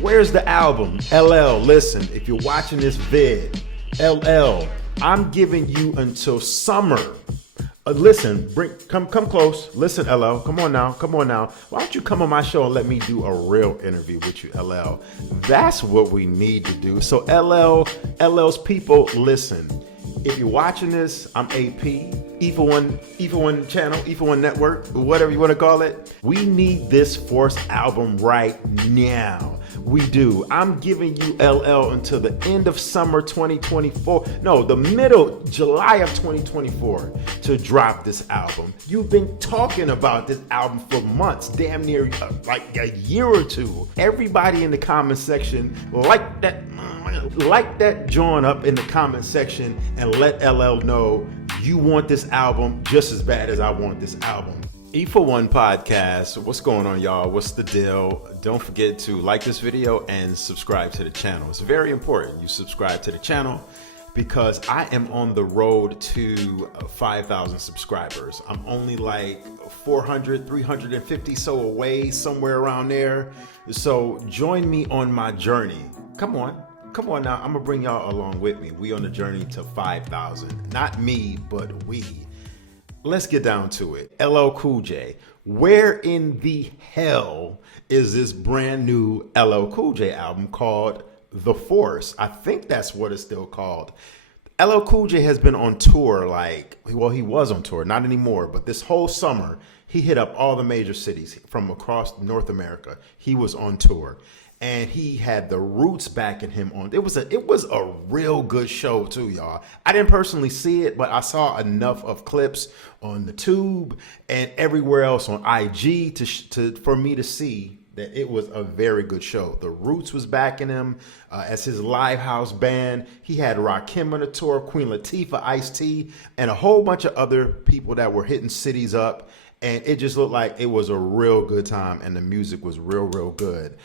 Where's the album? LL, listen, if you're watching this vid, LL, I'm giving you until summer. Listen, come close. Listen, LL, come on now. Why don't you come on my show and let me do a real interview with you, LL? That's what we need to do. So LL's people, listen. If you're watching this, I'm AP, E4 channel, E4 network, whatever you want to call it. We need this F.O.R.C.E album right now. We do. I'm giving you LL until the end of summer 2024. No, the middle, July of 2024 to drop this album. You've been talking about this album for months, damn near like a year or two. Everybody in the comment section like that join up in the comment section and let LL know you want this album just as bad as I want this album. E4 podcast, what's going on, y'all? What's the deal? Don't forget to like this video and subscribe to the channel. It's very important you subscribe to the channel because I am on the road to 5,000 subscribers. I'm only like 400, 350 so away, somewhere around there. So join me on my journey. Come on now, I'm gonna bring y'all along with me. We on the journey to 5,000. Not me, but we. Let's get down to it. LL Cool J. Where in the hell is this brand new LL Cool J album called The Force? I think that's what it's still called. LL Cool J has been on tour he was on tour, not anymore, but this whole summer, he hit up all the major cities from across North America. He was on tour. And he had the Roots backing him on. It was a real good show too, y'all. I didn't personally see it, but I saw enough of clips on the tube and everywhere else on IG for me to see that it was a very good show. The Roots was backing him as his live house band. He had Rakim on the tour, Queen Latifah, Ice-T, and a whole bunch of other people that were hitting cities up. And it just looked like it was a real good time, and the music was real good.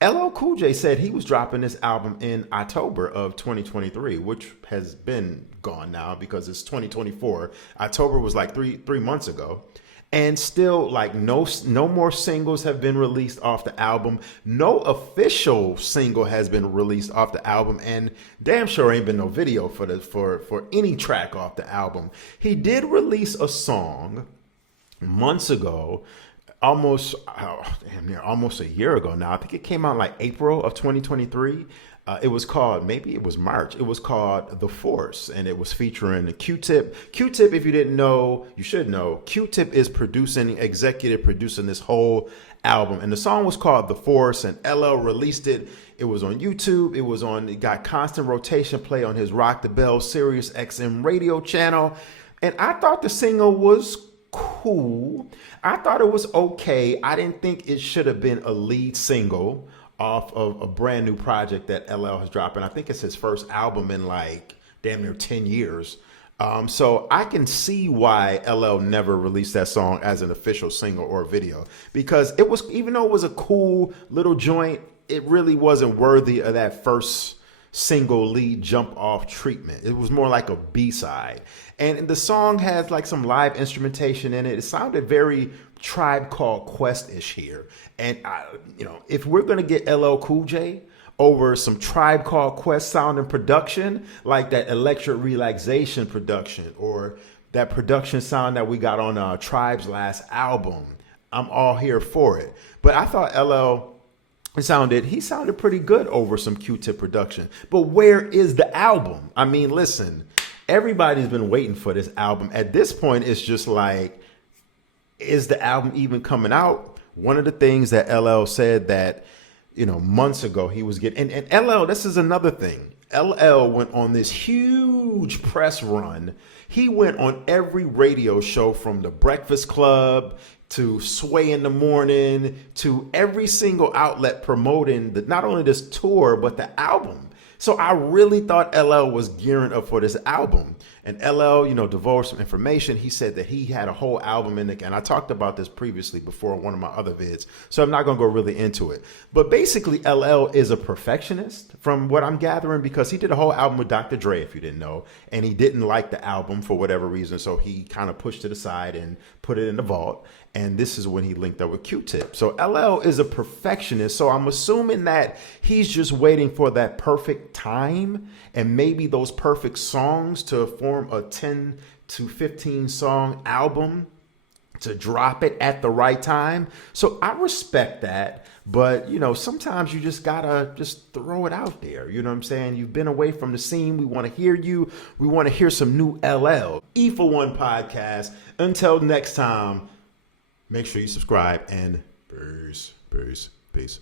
LL Cool J said he was dropping this album in October of 2023, which has been gone now because it's 2024. October was like three months ago. And still, like, no more singles have been released off the album. No official single has been released off the album, and damn sure ain't been no video for any track off the album. He did release a song months ago, almost a year ago now. I think it came out like April of 2023. It was called, maybe it was March. It was called The Force, and it was featuring Q-Tip. Q-Tip, if you didn't know, you should know. Q-Tip is executive producing this whole album, and the song was called The Force, and LL released it. It was on YouTube. It got constant rotation play on his Rock the Bell Sirius XM radio channel, and I thought the single was cool. I thought it was okay. I didn't think it should have been a lead single off of a brand new project that LL has dropped. And I think it's his first album in like damn near 10 years. So I can see why LL never released that song as an official single or video, because it was, even though it was a cool little joint, it really wasn't worthy of that first single lead jump off treatment. It was more like a B-side. And the song has like some live instrumentation in it. It sounded very Tribe Called Quest-ish here. And if we're gonna get LL Cool J over some Tribe Called Quest sounding production, like that Electric Relaxation production or that production sound that we got on Tribe's last album, I'm all here for it. But I thought LL he sounded pretty good over some Q-Tip production. But where is the album? I mean, listen, everybody's been waiting for this album. At this point, it's just like, is the album even coming out? One of the things that LL said that, months ago he was getting, and LL, this is another thing. LL went on this huge press run. He went on every radio show from The Breakfast Club to Sway in the Morning, to every single outlet promoting not only this tour, but the album. So I really thought LL was gearing up for this album. And LL, divulged some information. He said that he had a whole album in it. And I talked about this previously before on one of my other vids. So I'm not going to go really into it. But basically, LL is a perfectionist from what I'm gathering, because he did a whole album with Dr. Dre, if you didn't know. And he didn't like the album for whatever reason. So he kind of pushed it aside and put it in the vault. And this is when he linked up with Q-Tip. So LL is a perfectionist. So I'm assuming that he's just waiting for that perfect time and maybe those perfect songs to form a 10 to 15 song album to drop it at the right time. So I respect that. But, sometimes you just gotta just throw it out there. You know what I'm saying? You've been away from the scene. We want to hear you. We want to hear some new LL. E4One podcast. Until next time. Make sure you subscribe and peace, peace, peace.